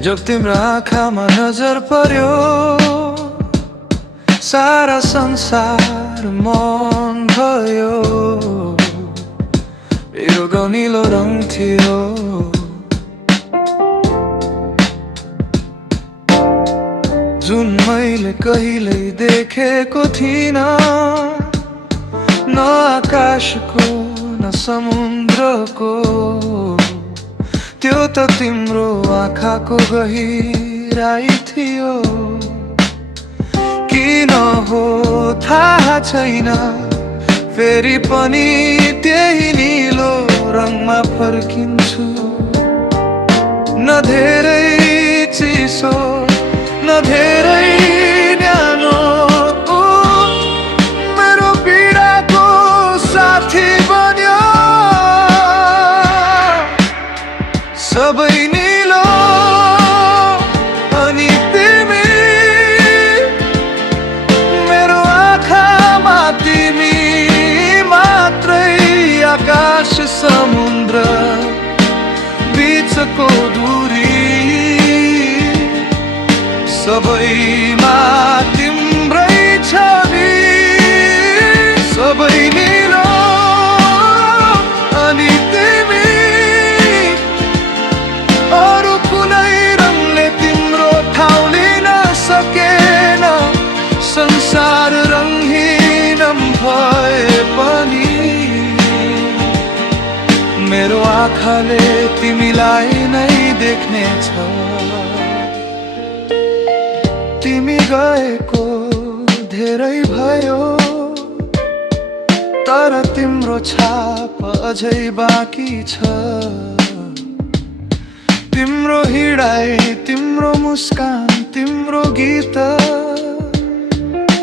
जब तिम्रो आँखामा नजर पर्यो सारा संसार मन भयो। मेरो गनिलो रङ थियो जुन मैले कहिल्यै देखेको थिइनँ, न आकाशको न समुद्रको। त्यो त तिम्रो आँखाको गहिराई थियो। किन हो थाहा छैन, फेरि पनि त्यही निलो रङमा फर्किन्छु। न धेरै चिसो न धेरै न्यानो, मेरो पीडाको साथी बन्यो। सबै निलो अनि तिमी, मेरो आँखामा तिमी मात्रै। आकाश समुद्र बीचको दूरी, सबैमा तिम्रै छवि। सबै निलो अनि तिमी, अरू कुनै रङले तिम्रो ठाउँ लिन सकेन। संसार रङहीन भए पनि मेरो आँखाले तिमीलाई नै देख्नेछ। तिमी गएको धेरै भयो, तर तिम्रो छाप अझै बाँकी छ। तिम्रो हिँडाइ, तिम्रो मुस्कान, तिम्रो गीत,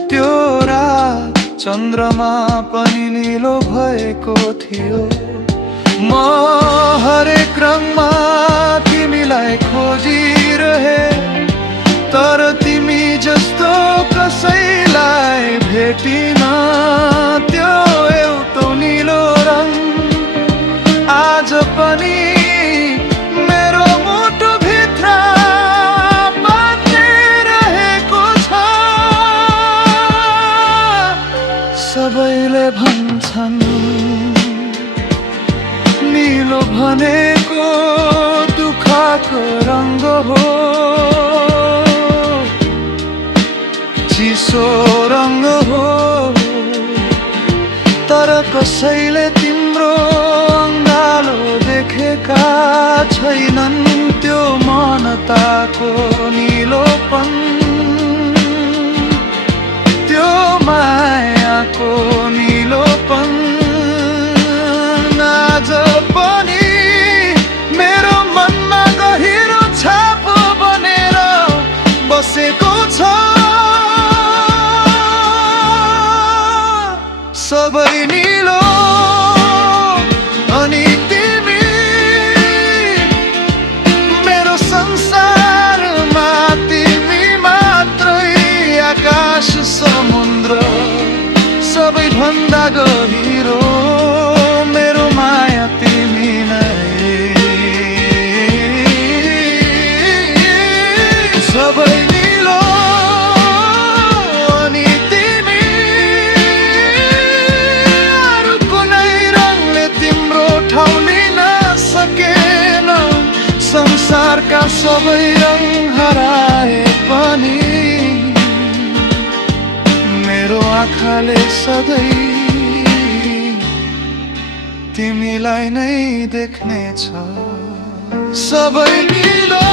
त्यो रात चन्द्रमा पनि निलो भएको थियो। म हरेक रङमा तिमीलाई खोजिरहे, तर तिमी जस्तो कसैलाई भेटिन। त्यो एउटा निलो रङ आज पनि मेरो मुटुभित्र बाँचिरहेको छ। सबैले भन्छन् निलो भनेको दुःखको रङ हो, चिसो रङ हो। तर कसैले तिम्रो अङ्गालो देखेका छैनन्, त्यो मनताको निलोपन, त्यो मायाको निलोपन। आज पनि मेरो मनमा गहिरो छाप बनेर बसेको छ। सबै निलो अनि तिमी, मेरो संसारमा तिमी मात्रै। आकाश समुद्र सबैभन्दा गहिरो, मेरो माया तिमी नै। सबै निलो अनि तिमी, अरू कुनै रङले तिम्रो ठाउँ लिन सकेन। संसारका सबै रङ हराए पनि मेरो आँखाले सधैँ तिमीलाई नै देख्नेछ। सबै निलो।